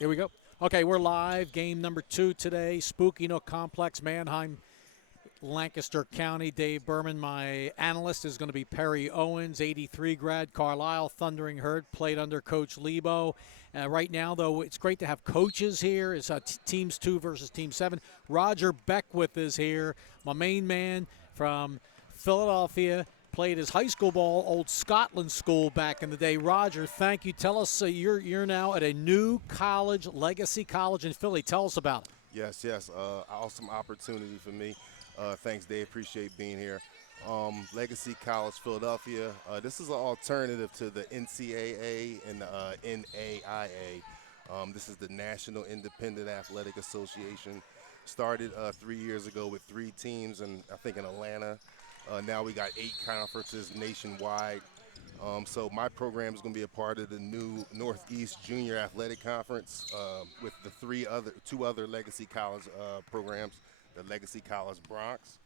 Here we go. Okay, we're live. Game number 2 today. Spooky Nook Complex, Manheim, Lancaster County. Dave Berman, my analyst, is going to be Perry Owens, 83 grad, Carlisle Thundering Herd, played under Coach Lebo. Right now, though, it's great to have coaches here. It's Teams 2 versus Team 7. Roger Beckwith is here, my main man from Philadelphia. Played his high school ball, Old Scotland School back in the day. Roger, thank you. Tell us, you're now at a new college, Legacy College in Philly. Tell us about it. Yes. Awesome opportunity for me. Thanks, Dave. Appreciate being here. Legacy College, Philadelphia. This is an alternative to the NCAA and the NAIA. This is the National Independent Athletic Association. Started 3 years ago with 3 teams, and I think in Atlanta. Now we got 8 conferences nationwide. So my program is going to be a part of the new Northeast Junior Athletic Conference with the 2 other Legacy College programs, the Legacy College Bronx,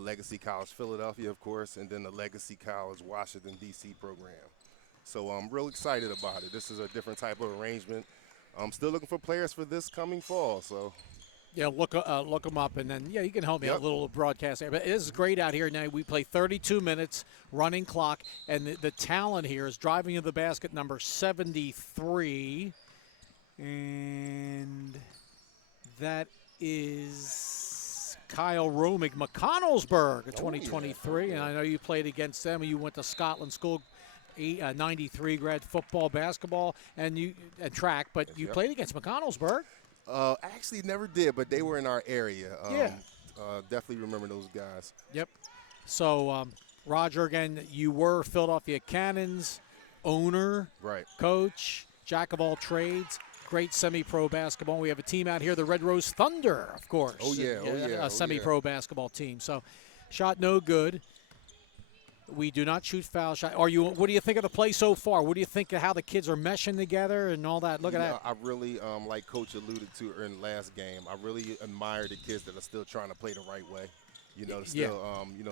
Legacy College Philadelphia, of course, and then the Legacy College Washington, D.C. program. So I'm real excited about it. This is a different type of arrangement. I'm still looking for players for this coming fall. So. Yeah, look them up, and then, you can help me out a little broadcast there. But it is great out here now. We play 32 minutes, running clock, and the talent here is driving to the basket, number 73. And that is Kyle Romig, McConnellsburg, 2023. And I know you played against them. You went to Scotland School. 93 grad, football, basketball, and track, but you played against McConnellsburg. Actually never did, but they were in our area. Definitely remember those guys. Yep. So, Roger, again, you were Philadelphia Cannons owner, right, coach, jack of all trades, great semi-pro basketball. We have a team out here, the Red Rose Thunder, of course. A semi-pro basketball team. So, shot no good. We do not shoot foul shot. What do you think of the play so far? What do you think of how the kids are meshing together and all that? Look at that. I really, like Coach alluded to in the last game, I really admire the kids that are still trying to play the right way.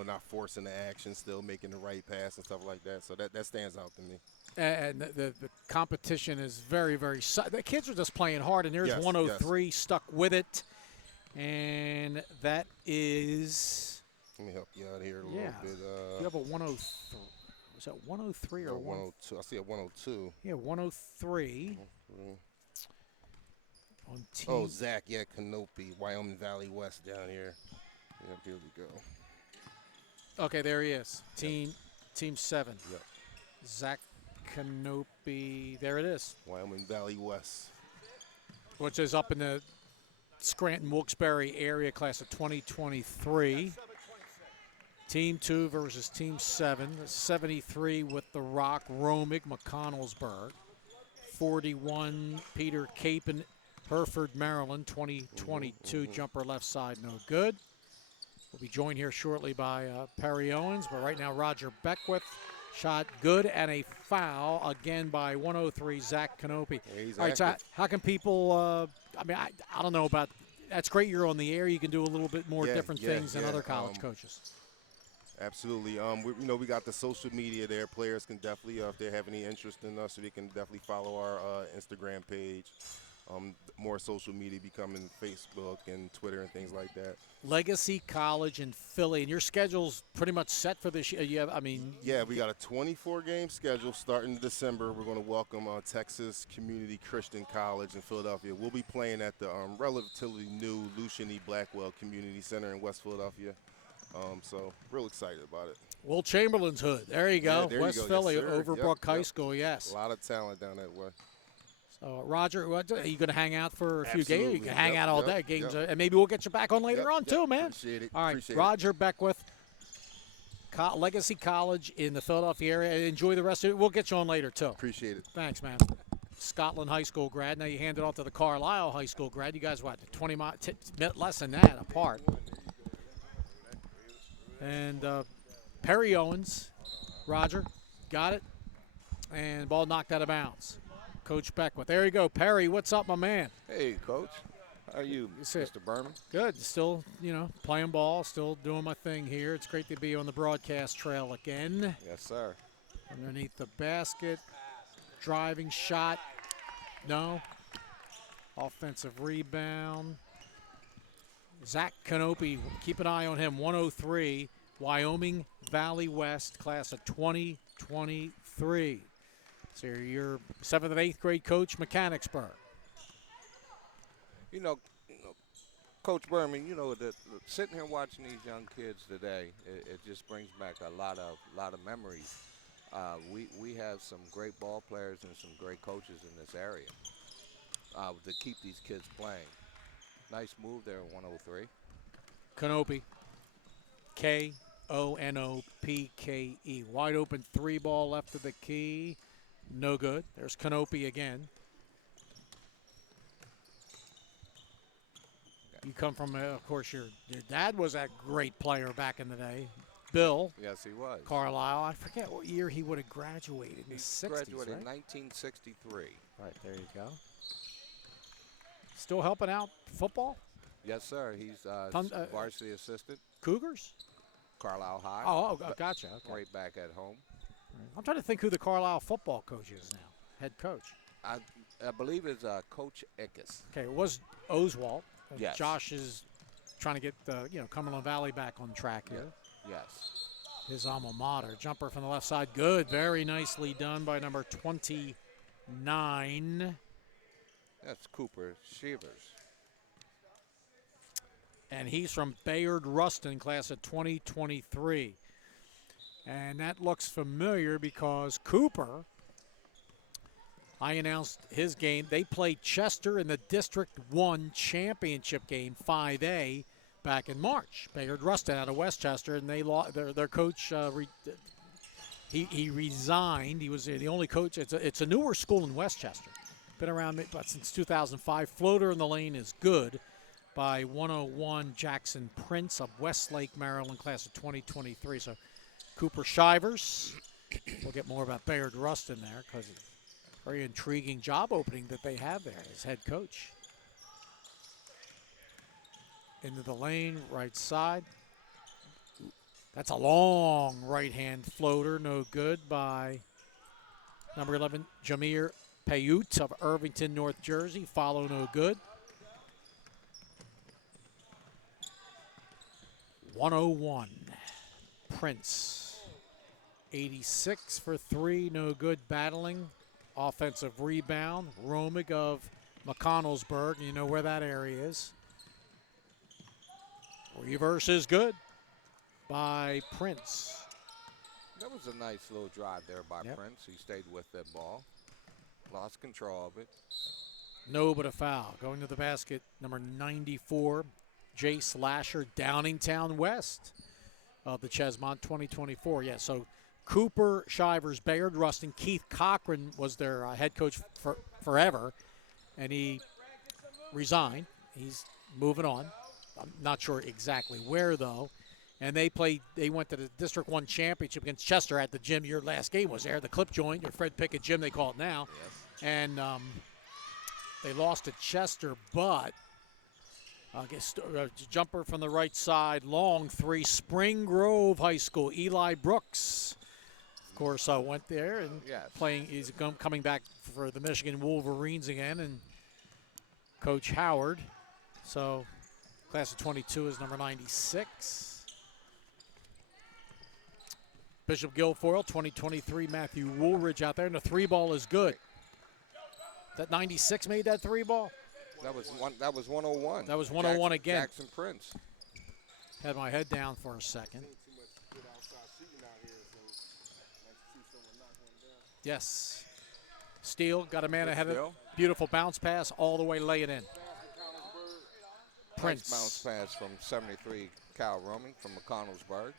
Not forcing the action, still making the right pass and stuff like that. So that stands out to me. And the competition is very, very – the kids are just playing hard, and there's 103 stuck with it. And that is – let me help you out here a little bit. You have a 103. Was that 103 or 102? I see a 102. Yeah, 103. On team. Oh, Zach, Canopy, Wyoming Valley West down here. Yeah, here we go. Okay, there he is. Team 7. Yep. Zach Canopy. There it is. Wyoming Valley West. Which is up in the Scranton Wilkes-Barre area, class of 2023. Team 2 versus Team 7. 73 with the Rock, Romig, McConnellsburg. 41, Peter Capon, Hereford, Maryland, 2022. Jumper left side, no good. We'll be joined here shortly by Perry Owens, but right now Roger Beckwith. Shot good and a foul again by 103, Zach Canopy. All right, so how can people, I don't know about, that's great you're on the air. You can do a little bit more different things than other college coaches. Absolutely. We got the social media there. Players can definitely, if they have any interest in us, they can definitely follow our Instagram page. More social media becoming Facebook and Twitter and things like that. Legacy College in Philly, and your schedule's pretty much set for this year. We got a 24-game schedule starting in December. We're going to welcome Texas Community Christian College in Philadelphia. We'll be playing at the relatively new Lucian E. Blackwell Community Center in West Philadelphia. So real excited about it. Will Chamberlain's hood. There you go. West Philly, yes, Overbrook High School, yes. A lot of talent down that way. So, Roger, are you going to hang out for a few Absolutely. games? You can hang out all day. Games, and maybe we'll get you back on later on, too, man. Appreciate it. All right, Roger Beckwith, Legacy College in the Philadelphia area. Enjoy the rest of it. We'll get you on later, too. Appreciate it. Thanks, man. Scotland High School grad. Now you hand it off to the Carlisle High School grad. You guys, 20 minutes, less than that apart. And Perry Owens, Roger, got it, and ball knocked out of bounds. Coach Beckwith. There you go. Perry, what's up, my man? Hey, Coach. How are you, Mr. Berman? Good. Still, playing ball, still doing my thing here. It's great to be on the broadcast trail again. Yes, sir. Underneath the basket. Driving shot. No. Offensive rebound. Zach Canopy, keep an eye on him, 103. Wyoming Valley West, class of 2023. So your 7th and 8th grade coach, Mechanicsburg. You know, Coach Berman, sitting here watching these young kids today, it just brings back a lot of memories. We have some great ball players and some great coaches in this area to keep these kids playing. Nice move there, 103. Canopy, Konopke. Wide open 3-ball left of the key. No good. There's Canopy again. You come from, of course, your dad was that great player back in the day. Bill. Yes, he was. Carlisle. I forget what year he would have graduated. In the 60s, graduated right? in 1963. Right, there you go. Still helping out football? Yes, sir. He's varsity assistant. Cougars? Carlisle High. Oh, gotcha. Okay. Right back at home. I'm trying to think who the Carlisle football coach is now. Head coach. I believe it's Coach Ickes. Okay, it was Oswald. Yes. Josh is trying to get Cumberland Valley back on track here. Yes. His alma mater. Jumper from the left side. Good. Very nicely done by number 29. That's Cooper Shivers. And he's from Bayard Rustin, class of 2023. And that looks familiar because Cooper, I announced his game. They played Chester in the District 1 championship game, 5A, back in March. Bayard Rustin out of Westchester, and they lost their coach. He resigned. He was the only coach. It's a newer school in Westchester. Been around since 2005. Floater in the lane is good by 101 Jackson Prince of Westlake, Maryland, class of 2023. So Cooper Shivers. We'll get more about Bayard Rustin there because it's a very intriguing job opening that they have there as head coach. Into the lane, right side. That's a long right-hand floater, no good by number 11, Jameer Payut of Irvington, North Jersey. Follow, no good. 101, Prince. 86 for 3, no good. Battling. Offensive rebound. Romig of McConnellsburg. You know where that area is. Reverse is good by Prince. That was a nice little drive there by Yep. Prince. He stayed with that ball. Lost control of it. No, but a foul. Going to the basket, number 94, Jace Lasher, Downingtown West of the Chesmont 2024. Yeah, so Cooper Shivers, Bayard Rustin, Keith Cochran was their head coach for forever, and he resigned. He's moving on. I'm not sure exactly where, though. And they went to the District 1 championship against Chester at the gym. Your last game was there, the Clip Joint, or Fred Pickett gym, they call it now. Yes. And they lost to Chester, but jumper from the right side, long three, Spring Grove High School, Eli Brooks. Of course, went there and Yes. playing. He's coming back for the Michigan Wolverines again, and Coach Howard. So class of 22 is number 96. Bishop Guilfoyle, 2023, Matthew Woolridge out there, and the 3-ball is good. That 96 made that 3-ball? That was 101. That was 101 again. Jackson Prince. Had my head down for a second. Yes. Steele got a man ahead of Steele. beautiful bounce pass all the way, lay it in. Prince. Nice bounce pass from 73, Cal Roman from McConnellsburg.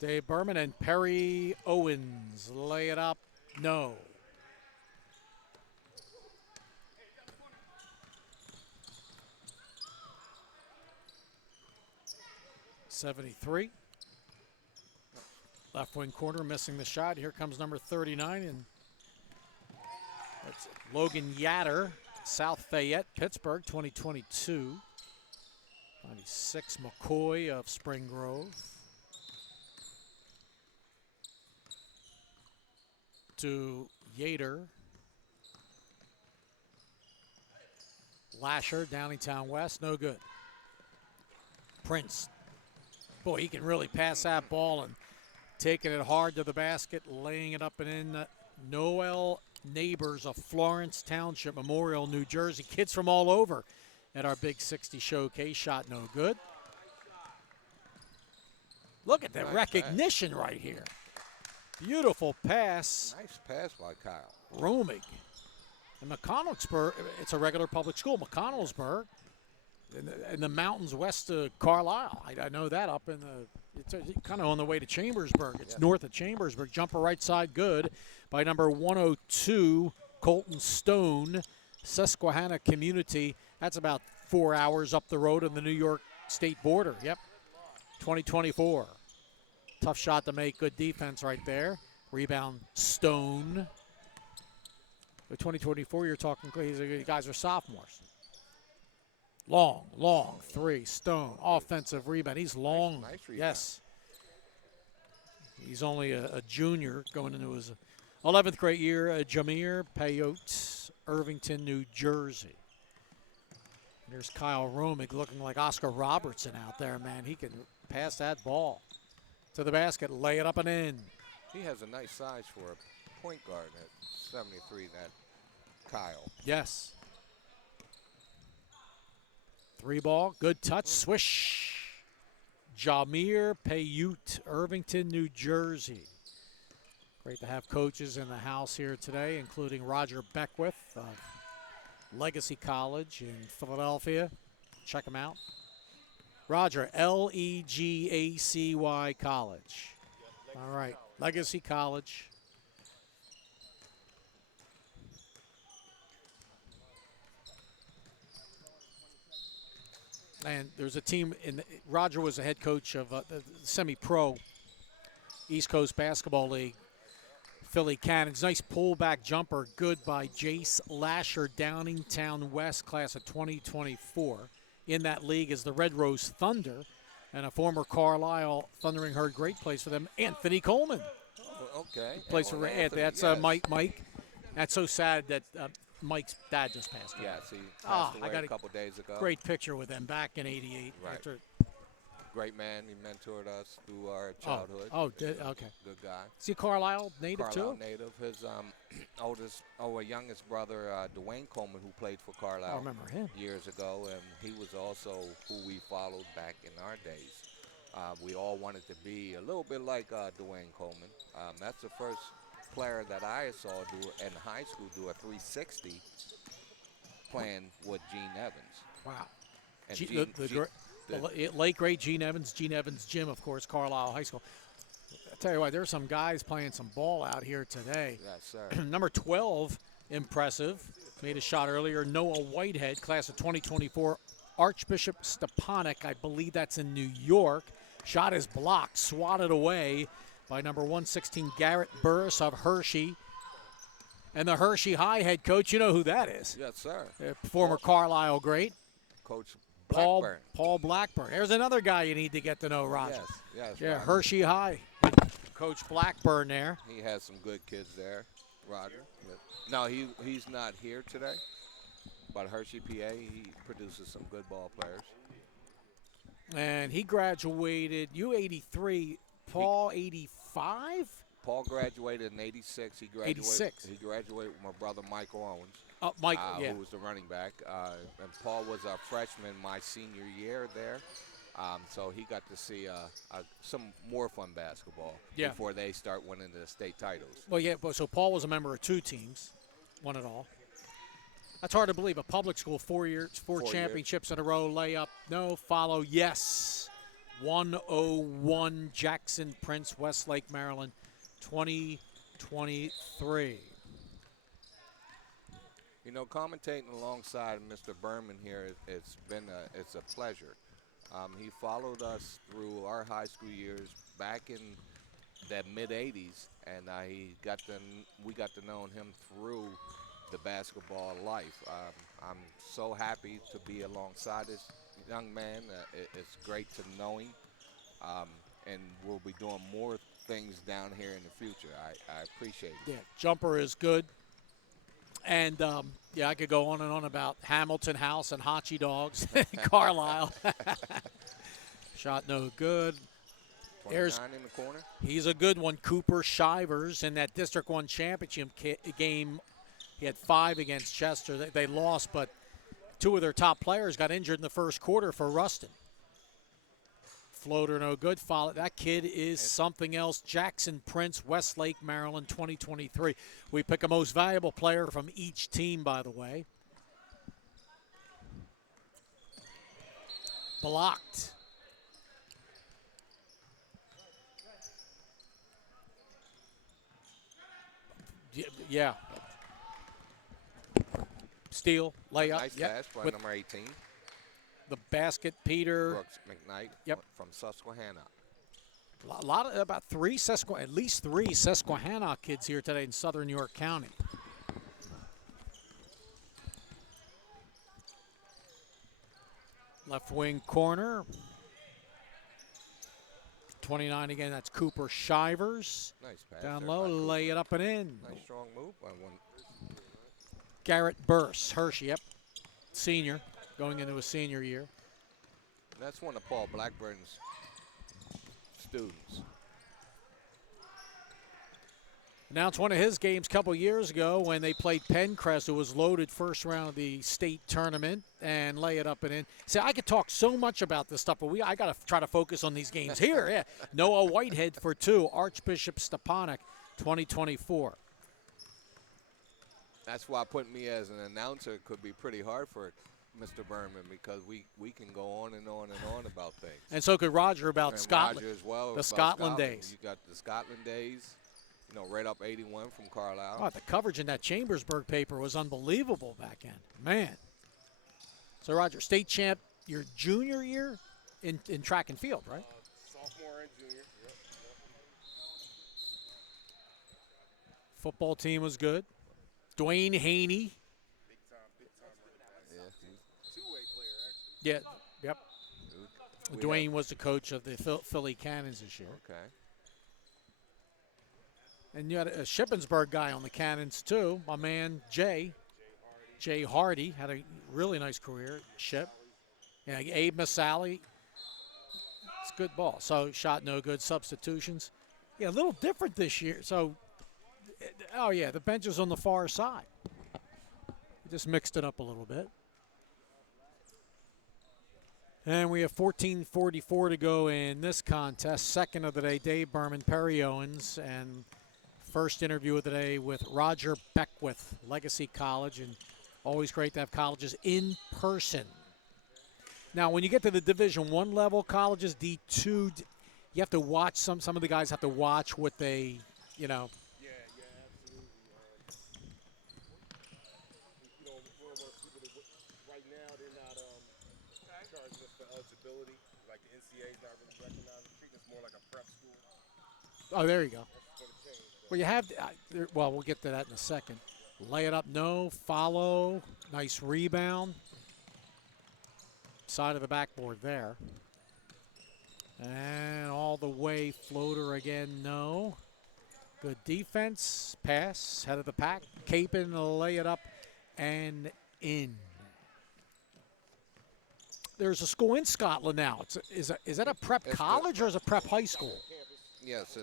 Dave Berman and Perry Owens lay it up. No. '73. Left wing corner missing the shot. Here comes number 39, and that's Logan Yatter, South Fayette, Pittsburgh, 2022. 96, McCoy of Spring Grove. To Yater. Lasher, Downingtown West, no good. Prince, boy, he can really pass that ball and taking it hard to the basket, laying it up and in. Noel Neighbors of Florence Township, Memorial, New Jersey. Kids from all over at our Big 60 showcase. Shot no good. Look at the Nice recognition right here. Beautiful pass. Nice pass by Kyle. Romig. And McConnellsburg, it's a regular public school. McConnellsburg, in the mountains west of Carlisle. I know that up in the, it's kind of on the way to Chambersburg. It's north of Chambersburg. Jumper right side good by number 102, Colton Stone, Susquehanna Community. That's about 4 hours up the road on the New York state border. Yep, 2024. Tough shot to make, good defense right there. Rebound, Stone. The 2024, you're talking, these guys are sophomores. Long three, Stone. Offensive rebound. He's long. Nice rebound. Yes. He's only a junior going into his 11th grade year. Jameer Payote, Irvington, New Jersey. There's Kyle Romig looking like Oscar Robertson out there, man. He can pass that ball to the basket, lay it up and in. He has a nice size for a point guard at 73, that Kyle. Yes. Three ball, good touch, swish. Jameer Payute, Irvington, New Jersey. Great to have coaches in the house here today, including Roger Beckwith of Legacy College in Philadelphia. Check him out. Roger, Legacy College. All right, Legacy College. And there's a team Roger was the head coach of the semi-pro East Coast Basketball League, Philly Cannons. Nice pullback jumper, good by Jace Lasher, Downingtown West, class of 2024. In that league is the Red Rose Thunder, and a former Carlisle Thundering Herd, great place for them, Anthony Coleman. Okay. Plays for Anthony. That's yes. Mike. That's so sad that Mike's dad just passed away. Yes, he passed I away got a couple days ago. Great picture with them back in '88. Right. After, Great man. He mentored us through our childhood. Okay. Good guy. Is he Carlisle native Carlisle too? native. His youngest brother, Dwayne Coleman, who played for Carlisle I remember him. years ago, and he was also who we followed back in our days. We all wanted to be a little bit like Dwayne Coleman. That's the first player that I saw do in high school do a 360 playing with Gene Evans. Wow. And The late great Gene Evans gym, of course, Carlisle High School. I tell you what, there's some guys playing some ball out here today. Yes, sir. Number 12, impressive, made a shot earlier. Noah Whitehead, class of 2024. Archbishop Stepanek, I believe that's in New York. Shot is blocked, swatted away by number 116, Garrett Burris of Hershey. And the Hershey High head coach, you know who that is. Yes, sir. Former Carlisle great. Coach Blackburn. Paul Blackburn. There's another guy you need to get to know, Roger. Yes. Yeah, Roger. Hershey High. Coach Blackburn there. He has some good kids there, Roger. No, he's not here today. But Hershey, PA, he produces some good ball players. And he graduated U83, Paul 85? Paul graduated in '86. He graduated. 86. He graduated with my brother Michael Owens, Oh, Mike, yeah. who was the running back. And Paul was a freshman my senior year there, so he got to see some more fun basketball before they start winning the state titles. Well, yeah, so Paul was a member of two teams, won it all. That's hard to believe. A public school, 4 years, four championships in a row, layup, no, follow, yes. 101 Jackson Prince, Westlake, Maryland, 2023. You know, commentating alongside Mr. Berman here, it's a pleasure. He followed us through our high school years back in the mid '80s, and we got to know him through the basketball life. I'm so happy to be alongside this young man. It's great to know him, and we'll be doing more things down here in the future. I appreciate it. Yeah, jumper is good. And, yeah, I could go on and on about Hamilton House and Hotchie Dogs, Carlisle. Shot no good. 29 in the corner. He's a good one. Cooper Shivers in that District 1 championship game. He had 5 against Chester. They lost, but 2 of their top players got injured in the first quarter for Ruston. Floater no good. That kid is something else. Jackson Prince, Westlake, Maryland, 2023. We pick a most valuable player from each team, by the way. Blocked. Yeah. Steal, layup. Nice pass by With number 18. the basket, Peter. Brooks McKnight. Yep. From Susquehanna. A lot of at least three Susquehanna kids here today in Southern York County. Left wing corner. 29 again. That's Cooper Shivers. Nice pass. Down there low, by Cooper. lay it up and in. Nice strong move by one. Garrett Burse, Hershey, yep, senior, going into a senior year. That's one of Paul Blackburn's students. Now it's one of his games a couple years ago when they played Pencrest, who was loaded first round of the state tournament, and lay it up and in. See, I could talk so much about this stuff, but I got to try to focus on these games here. Yeah, Noah Whitehead for 2, Archbishop Stepanek, 2024. That's why putting me as an announcer could be pretty hard for Mr. Berman, because we can go on and on and on about things. And so could Roger about And Scotland. Roger as well the about Scotland days. You got the Scotland days, right up 81 from Carlisle. Oh, the coverage in that Chambersburg paper was unbelievable back then. Man. So, Roger, state champ your junior year in track and field, right? Sophomore and junior. Yep. Football team was good. Dwayne Haney. Big time running. Yeah. Two-way player, actually. Yeah, yep. We Dwayne have- was the coach of the Philly Cannons this year. Okay. And you had a Shippensburg guy on the Cannons, too. My man, Jay. Jay Hardy had a really nice career at Ship. Yeah, Abe Masali. It's good ball. So, shot no good. Substitutions. Yeah, a little different this year. So, oh, yeah, the bench is on the far side. We just mixed it up a little bit. And we have 14:44 to go in this contest. Second of the day, Dave Berman, Perry Owens, and first interview of the day with Roger Beckwith, Legacy College, and always great to have colleges in person. Now, when you get to the Division I level colleges, D2, you have to watch some of the guys have to watch what they, Yeah, absolutely. We're one people that right now they're not charging us for eligibility. Like the NCAA is not really recognizing, treating us more like a prep school. Oh, there you go. That's going to change. Well, you have, well, we'll get to that in a second. Lay it up, no, follow, nice rebound. Side of the backboard there. And all the way, floater again, no. Good defense, pass, head of the pack. Capon, lay it up and in. There's a school in Scotland now. Is that a prep It's college or is it prep high school? Yes,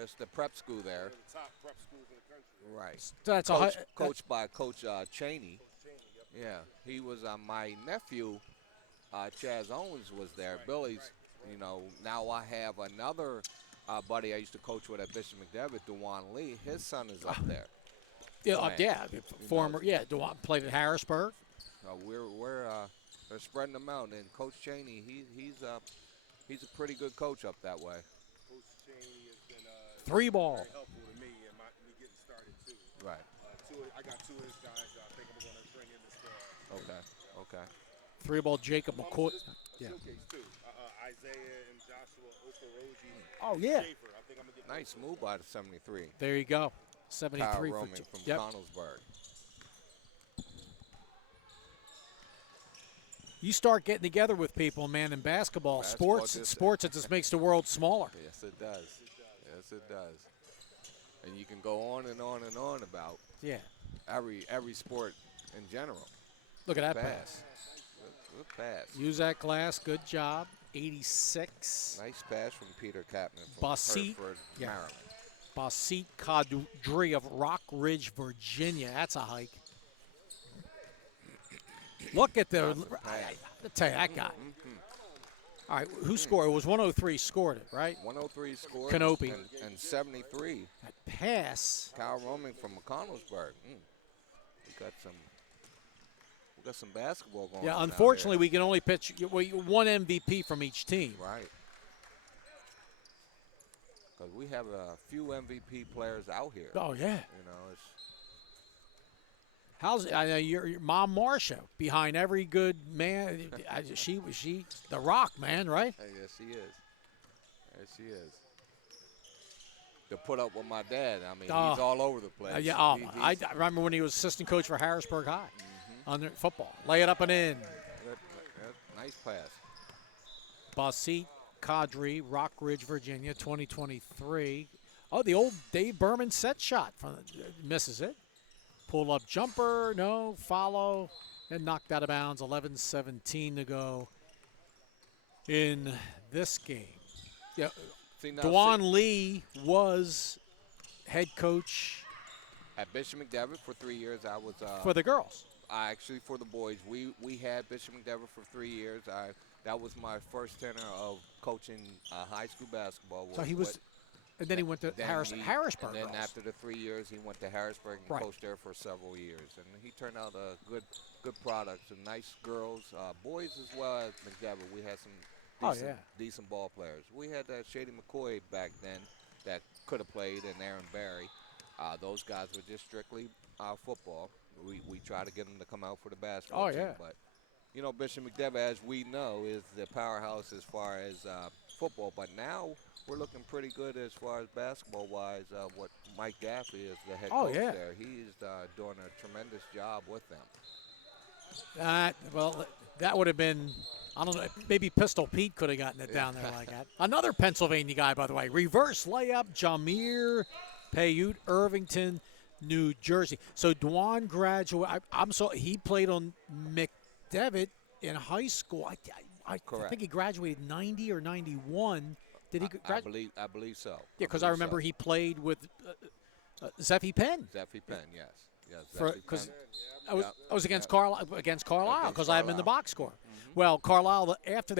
it's the prep school there. The top prep schools in the country. Right. So that's Coached by Coach Cheney. Yeah, he was my nephew. Chaz Owens was there. Billy's, now I have another buddy I used to coach with at Bishop McDevitt, Dewan Lee. His son is up there. Yeah, former, Dewan played at Harrisburg. They're spreading them out, and Coach Cheney, he's a pretty good coach up that way. Coach Cheney has been 3 ball. very helpful to me and me getting started too. Right. I got 2 of his guys. I think I'm going to bring in this Okay. 3 ball Jacob McCoy. Yeah. showcase too. Isaiah and Joshua Okoroji. Oh, yeah. Schaefer. I think I'm gonna get Nice move by the 73. There you go. Kyle 73 Roman for from yep. Connellsburg. You start getting together with people, man, in basketball, sports, it just makes the world smaller. Yes, it does. Yes, it does. And you can go on and on and on about. Yeah. every sport in general. Look at that Pass. pass. Good pass. Use that glass. Good job. 86. Nice pass from Peter Kaplan from Basit. Hereford, Yeah. Maryland. Basit Kadri of Rock Ridge, Virginia. That's a hike. Look at the. I'll tell you, that guy. All right, who scored? It was 103 scored it, right? 103 scored. Canopy. And 73. That pass. Kyle Roaming from McConnellsburg. We got some basketball going on. Yeah, out unfortunately, here. we can only pitch one MVP from each team. Right. Because we have a few MVP players out here. Oh, yeah. You know, it's How's I know your mom Marcia behind every good man? She the Rock man, right? yes, she is. Yes, she is. To put up with my dad, I mean, he's all over the place. Yeah. I remember when he was assistant coach for Harrisburg High under football. Lay it up and in. Nice pass. Basit Kadri, Rock Ridge, Virginia, 2023. Oh, the old Dave Berman set shot misses it. Pull up jumper, no, follow, and knocked out of bounds. 11:17 to go in this game. Yeah, See, now, Dwan Lee was head coach at Bishop McDevitt for 3 years. I was for the girls. actually for the boys. We had Bishop McDevitt for 3 years. That was my first tenure of coaching high school basketball. So he was, and then he went to Harrisburg. And then girls. after the 3 years, he went to Harrisburg and Right. coached there for several years. And he turned out a good product. Some nice girls, boys as well as McDevitt. We had some decent ball players. We had Shady McCoy back then that could have played, and Aaron Barry. Those guys were just strictly football. We try to get them to come out for the basketball team. But, you know, Bishop McDevitt, as we know, is the powerhouse as far as football. But now we're looking pretty good as far as basketball-wise. What Mike Gaffey is the head coach there. He's doing a tremendous job with them. Well, that would have been, I don't know, maybe Pistol Pete could have gotten it down there like that. Another Pennsylvania guy, by the way. Reverse layup, Jamir Paiute, Irvington, New Jersey. So Dwan graduated. He played on McDevitt in high school. I think he graduated 90 or 91. Did he graduate? I believe so. Yeah, because I remember he played with Zeffie Penn. Zeffie Penn, yes. Because I was against Carlisle because I had him in the box score. Mm-hmm. Well, Carlisle, after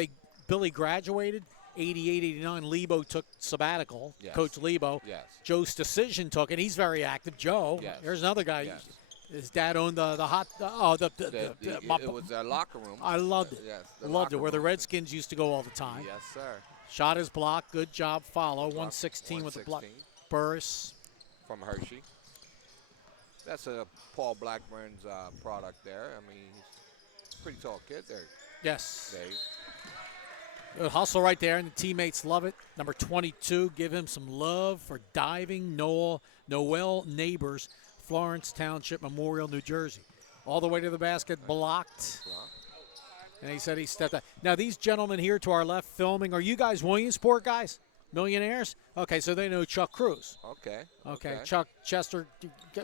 Billy graduated, 88, 89, Lebo took sabbatical. Yes. Coach Lebo. Yes. Joe's decision took, and he's very active. Joe, Yes. here's another guy. Yes. His dad owned the it was a locker room. I loved it. Yes, Loved it, where the Redskins used to go all the time. Yes, sir. Shot his block. Good job. Follow. 116 with the block. 116 Burris. from Hershey. That's a Paul Blackburn's product there. I mean, he's a pretty tall kid there, Yes. Dave. Good hustle right there, and the teammates love it. Number 22, give him some love for diving. Noel Neighbors, Florence Township Memorial, New Jersey. All the way to the basket, blocked. And he said he stepped out. Now, these gentlemen here to our left filming, are you guys Williamsport guys? Millionaires? Okay, so they know Chuck Cruz. Okay. Chuck Chester,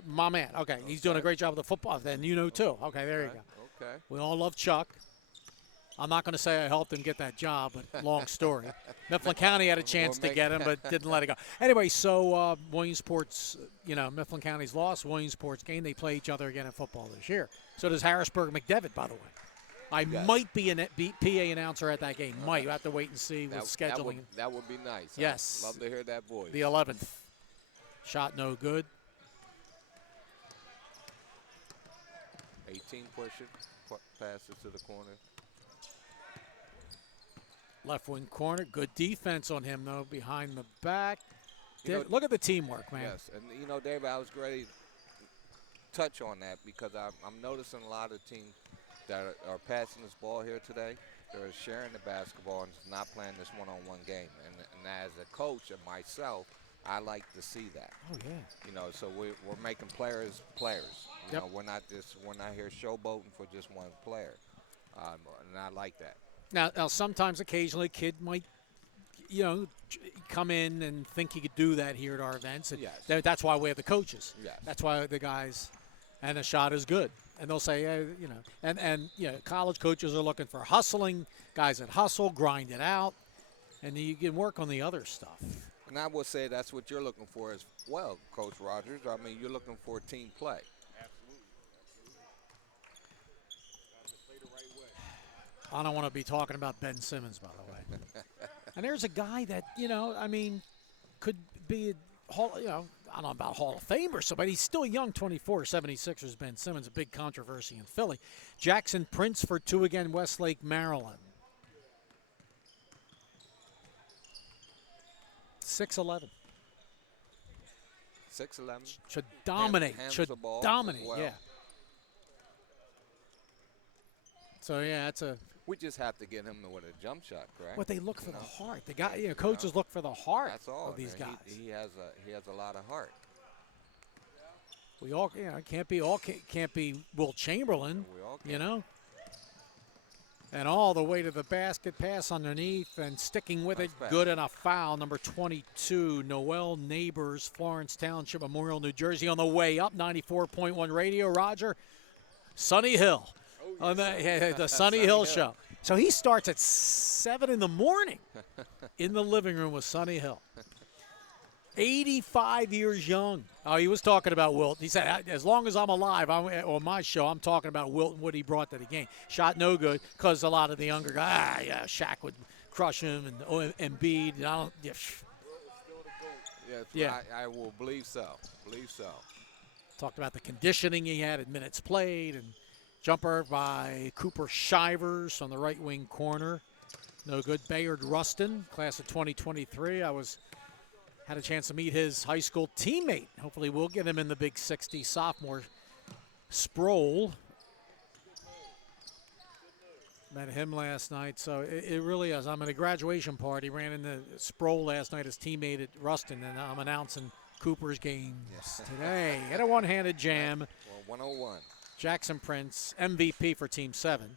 my man. Okay, he's doing a great job with the football. Then you know, too. Okay, there you go. Okay. We all love Chuck. I'm not going to say I helped him get that job, but long story. Mifflin County had a chance to get him, but didn't let it go. Anyway, so Williamsport's, Mifflin County's lost. Williamsport's game. They play each other again in football this year. So does Harrisburg McDevitt, by the way. I might be a PA announcer at that game. Might. You have to wait and see with scheduling. That would be nice. Yes. I'd love to hear that voice. The 11th. Shot no good. 18 pushing. Passes to the corner. Left wing corner. Good defense on him, though, behind the back. Look at the teamwork, man. Yes, and, David, I was ready to touch on that because I'm noticing a lot of teams that are passing this ball here today. They're sharing the basketball and not playing this one-on-one game. And as a coach and myself, I like to see that. Oh, yeah. So we're making players. Yep. We're not here showboating for just one player. And I like that. Now, sometimes, occasionally, a kid might, come in and think he could do that here at our events. And Yes. that's why we have the coaches. Yes. That's why the guys and the shot is good. And they'll say, and college coaches are looking for hustling guys that hustle, grind it out, and you can work on the other stuff. And I would say that's what you're looking for as well, Coach Rogers. I mean, you're looking for team play. I don't want to be talking about Ben Simmons, by the way. And there's a guy that, could be, I don't know about Hall of Fame or so, but he's still young, 24, 76ers, Ben Simmons, a big controversy in Philly. Jackson Prince for 2 again, Westlake, Maryland. 6'11". 6'11". Should dominate. Hands Should the ball dominate, as well. yeah. So, yeah, that's a. We just have to get him with a jump shot, correct? What they look for the heart. The guy, coaches look for the heart That's all. of these man. guys. He has a lot of heart. We all, can't be Will Chamberlain, We all can. And all the way to the basket, pass underneath, and sticking with it, Nice pass. good and a foul. Number 22, Noel Neighbors, Florence Township, Memorial, New Jersey, on the way up. 94.1 radio, Roger. Sunny Hill. On the Sunny Hill show. So he starts at 7 in the morning in the living room with Sunny Hill. 85 years young. Oh, he was talking about Wilt. He said, as long as I'm alive on my show, I'm talking about Wilt and what he brought to the game. Shot no good because a lot of the younger guys, Shaq would crush him and Embiid. Yeah. I will believe so. Believe so. Talked about the conditioning he had in minutes played, and jumper by Cooper Shivers on the right wing corner. No good. Bayard Rustin, class of 2023. Had a chance to meet his high school teammate. Hopefully we'll get him in the Big 60. Sophomore Sproul. Met him last night. So it really is. I'm at a graduation party. Ran into Sproul last night, his teammate at Rustin, and I'm announcing Cooper's games today. Had a one-handed jam. Well, 101. Jackson Prince, MVP for Team 7.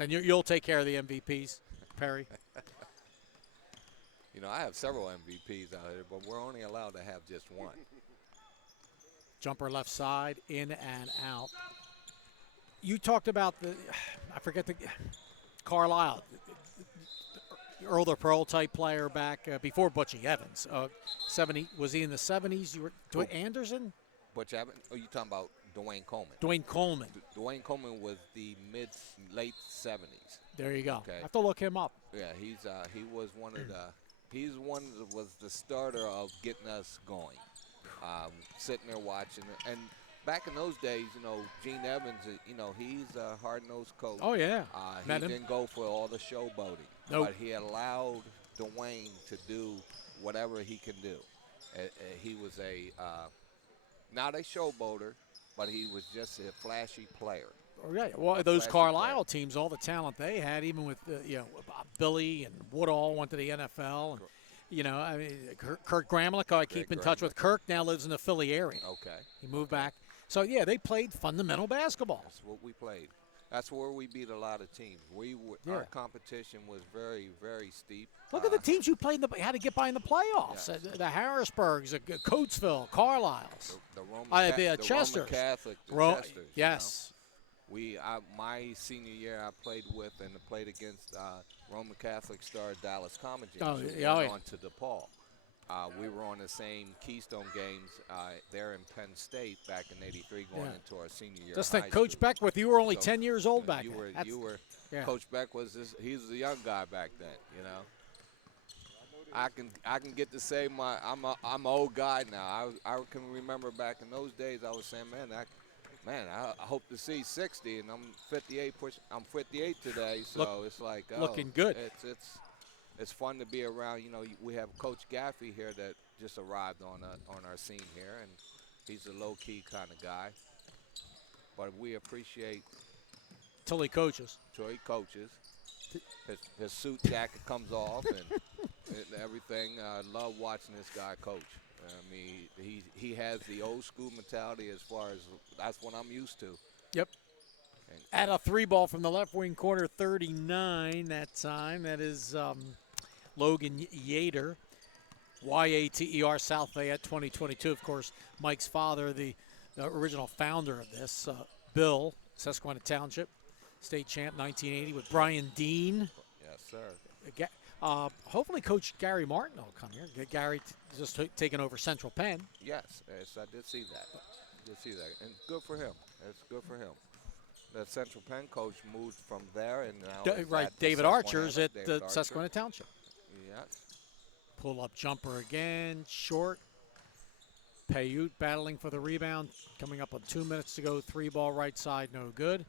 And you'll take care of the MVPs, Perry. I have several MVPs out here, but we're only allowed to have just one. Jumper left side, in and out. You talked about Carlisle, Earl the Pearl type player back before Butchie Evans. 70, was he in the 70s? Anderson? Butch Evans? Oh, you talking about Dwayne Coleman? Dwayne Coleman. Dwayne Coleman was the late 70s. There you go. Okay. I have to look him up. Yeah, he was one of the. He's one that was the starter of getting us going. Sitting there watching, and back in those days, Gene Evans, he's a hard-nosed coach. Oh yeah. He Met him. didn't go for all the showboating, Nope. but he allowed Dwayne to do whatever he can do. He was not a showboater, but he was just a flashy player. Oh, yeah. Well, those flashy Carlisle player. teams, all the talent they had, even with Billy and Woodall went to the NFL, and Kirk Gramlich, I keep in touch with. Kirk now lives in the Philly area. Okay. He moved back. So yeah, they played fundamental basketball. That's what we played. That's where we beat a lot of teams. Our competition was very, very steep. Look at the teams you played. Had to get by in the playoffs. Yes. The Harrisburgs, Coatesville, Carlisles, The the Chesters. Roman Catholic, the Chesters. Yes. My senior year, I played with and played against Roman Catholic star Dallas Comagene. Oh, who yeah, went oh, on to DePaul. We were on the same Keystone games there in Penn State back in '83, going into our senior year. Just of think, high Coach school. Beckwith, you were only So, 10 years old back you then. were. Yeah. Coach Beck he was a young guy back then. I can get to say I'm an old guy now. I can remember back in those days. I was saying, I hope to see 60, and I'm 58. I'm 58 today, so it's like looking good. It's fun to be around. We have Coach Gaffey here that just arrived on our scene here, and he's a low key kind of guy. But we appreciate Till he coaches. Troy coaches. His suit jacket comes off and everything. I love watching this guy coach. I mean, he has the old school mentality as far as that's what I'm used to. Yep. At a 3-ball from the left wing corner, 39 that time. That is Logan Yater, Yater, South Fayette 2022. Of course, Mike's father, the the original founder of this, Bill, Susquehanna Township, state champ 1980 with Brian Dean. Yes, sir. Hopefully Coach Gary Martin will come here. Gary just taking over Central Penn. Yes, I did see that. And good for him. It's good for him. The Central Penn coach moved from there, and now Right, David Archer's at the Susquehanna Township. Yes. Pull-up jumper again, short. Paiute battling for the rebound, coming up on 2 minutes to go. 3-ball right side, no good.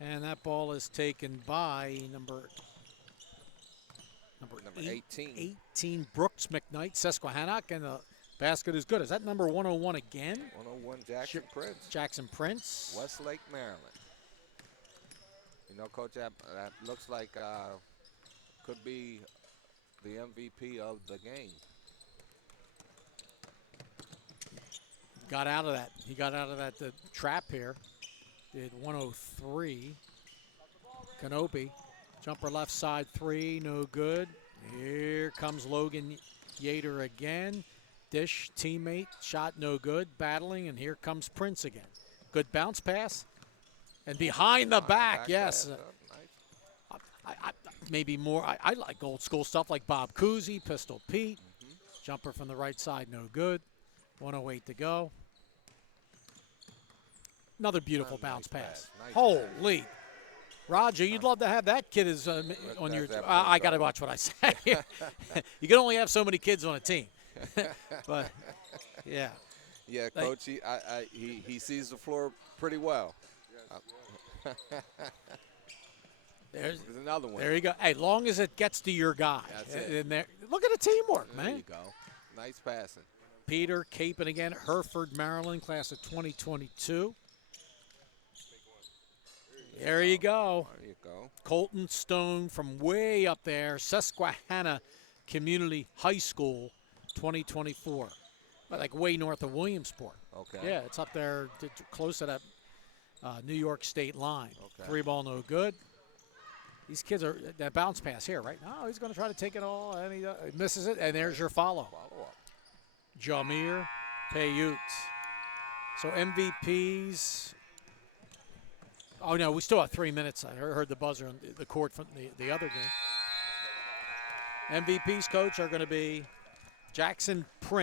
And that ball is taken by number 18, Brooks McKnight, Susquehannock, and the basket is good. Is that number 101 again? 101 Jackson Prince. Jackson Prince. Westlake, Maryland. You know, Coach, that looks like could be the MVP of the game. Got out of that. He got out of that trap here. Did 103. Kanopi. Jumper left side 3, no good. Here comes Logan Yater again. Dish, teammate, shot no good. Battling, and here comes Prince again. Good bounce pass. And behind the back, yes. Nice. Maybe more. I like old school stuff like Bob Cousy, Pistol Pete. Jumper from the right side, no good. 1:08 to go. Another beautiful bounce pass. Nice Holy. Roger, you'd love to have that kid as on your. I got to watch what I say. You can only have so many kids on a team. But, yeah. Yeah, Coach, he sees the floor pretty well. There's another one. There you go. Hey, long as it gets to your guy. That's it. And there, look at the teamwork, man. There you go. Nice passing. Peter Capon again, Hereford, Maryland, class of 2022. There you go. There you go. Colton Stone from way up there, Susquehanna Community High School, 2024. Like way north of Williamsport. Okay. Yeah, it's up there close to that New York State line. Okay. 3-ball, no good. These kids are, that bounce pass here, right? No, he's going to try to take it all, and he misses it, and there's your follow. Follow-up. Jamir Paiute. So MVPs. Oh, no, we still have 3 minutes. I heard the buzzer on the court from the other game. MVPs, coach, are going to be Jackson Prince.